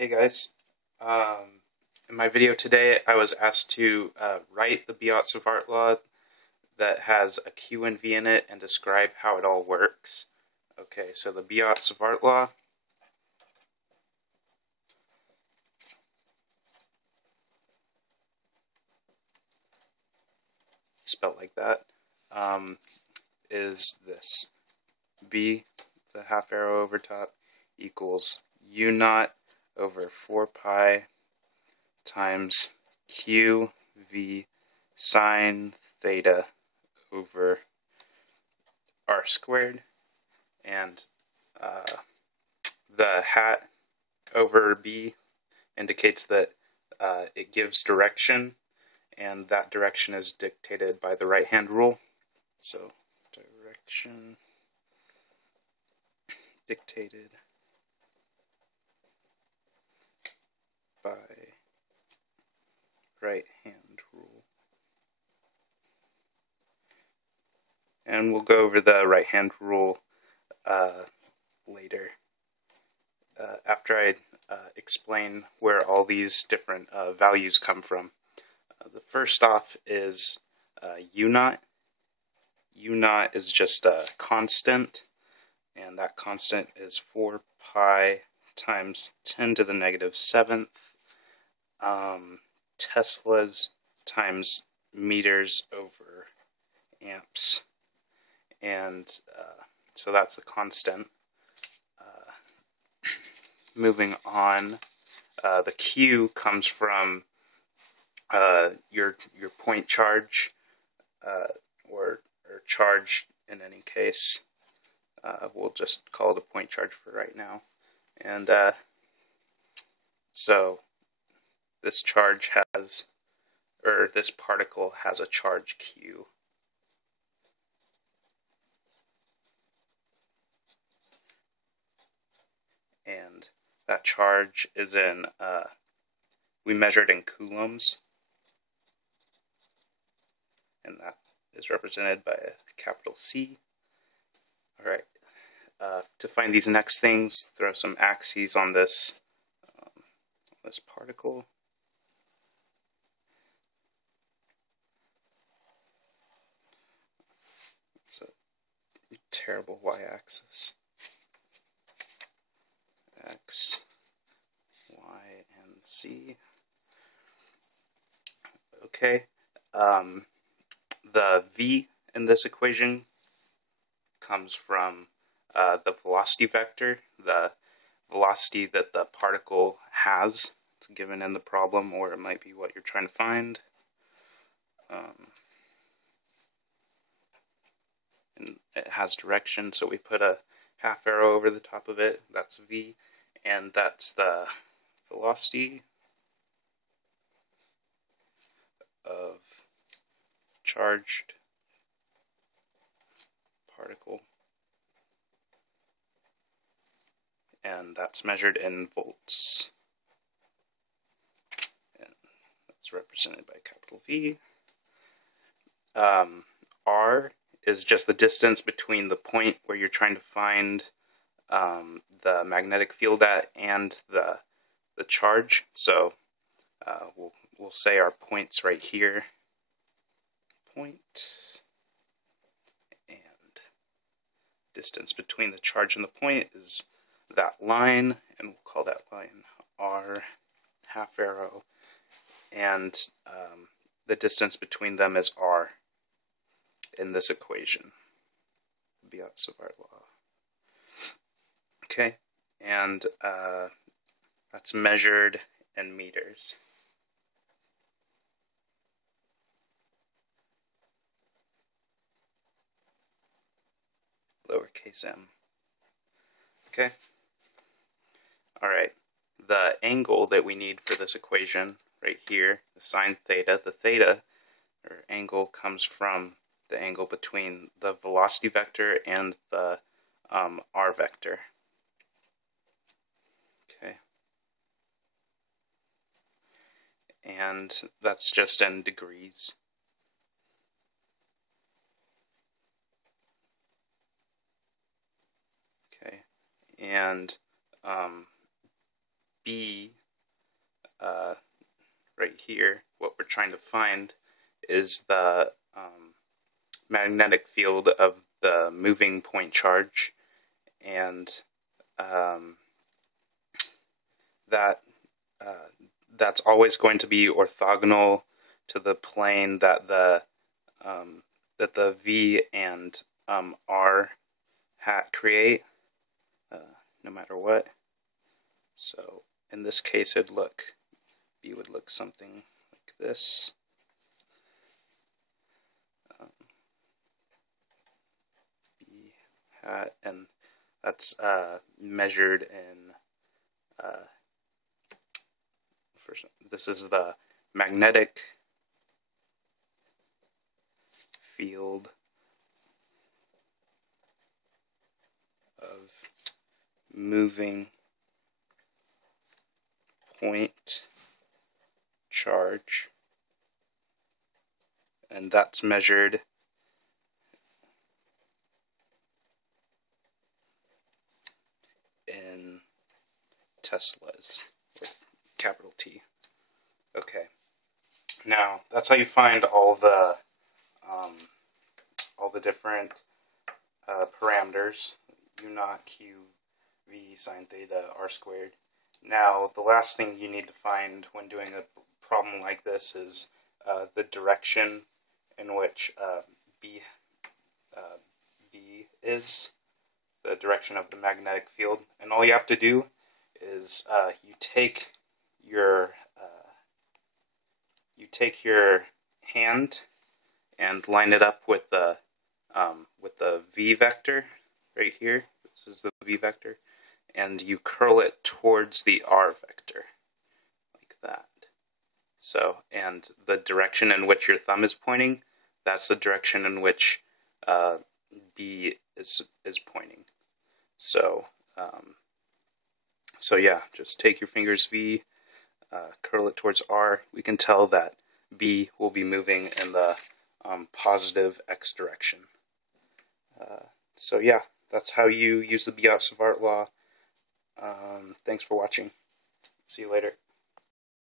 Hey guys, in my video today I was asked to write the Biot-Savart Law that has a Q and V in it and describe how it all works. Okay, so the Biot-Savart Law spelled like that, is this: V, the half arrow over top, equals U naught over 4 pi times Q V sine theta over r squared, and the hat over B indicates that it gives direction, and that direction is dictated by the right-hand rule. So direction dictated by right-hand rule. And we'll go over the right-hand rule later, after I explain where all these different values come from. The first off is U naught. U naught is just a constant, and that constant is 4 pi times 10 to the negative 7th Teslas times meters over amps, and so that's the constant. Moving on, the Q comes from your point charge, or charge in any case. We'll just call it a point charge for right now. And so this charge has, or this particle has a charge Q. And that charge is in, we measured in coulombs, and that is represented by a capital C. Alright, to find these next things, throw some axes on this, this particle. It's a terrible y-axis. X, Y, and Z. Okay, the V in this equation comes from the velocity vector, the velocity that the particle has. It's given in the problem, or it might be what you're trying to find. And it has direction, so we put a half arrow over the top of it. That's V, and that's the velocity of charged particle, and that's measured in volts, and that's represented by capital V. R is just the distance between the point where you're trying to find the magnetic field at and the charge. So we'll say our point's right here. Point, and distance between the charge and the point is that line, and we'll call that line R, half arrow, and the distance between them is R in this equation, Biot-Savart Law. Okay, and that's measured in meters. Lowercase m. Okay. Alright, the angle that we need for this equation right here, the sine theta, the theta, or angle, comes from the angle between the velocity vector and the r vector. Okay. And that's just in degrees. Okay. And B, right here, what we're trying to find is the magnetic field of the moving point charge, and that's always going to be orthogonal to the plane that the V and R hat create, no matter what. So in this case, B would look something like this. B hat, and that's measured in. This is the magnetic field of moving point charge, and that's measured in Teslas, with capital T. Okay, now that's how you find all the different parameters: u naught, q, v, sine theta, r squared. Now the last thing you need to find when doing a problem like this is the direction in which B is, the direction of the magnetic field. And all you have to do is you take your hand and line it up with the V vector right here. This is the V vector, and you curl it towards the R vector, like that. So, and the direction in which your thumb is pointing, that's the direction in which B is pointing. So, yeah, just take your fingers V, curl it towards R. We can tell that B will be moving in the positive X direction. So yeah, that's how you use the Biot-Savart Law. Thanks for watching. See you later.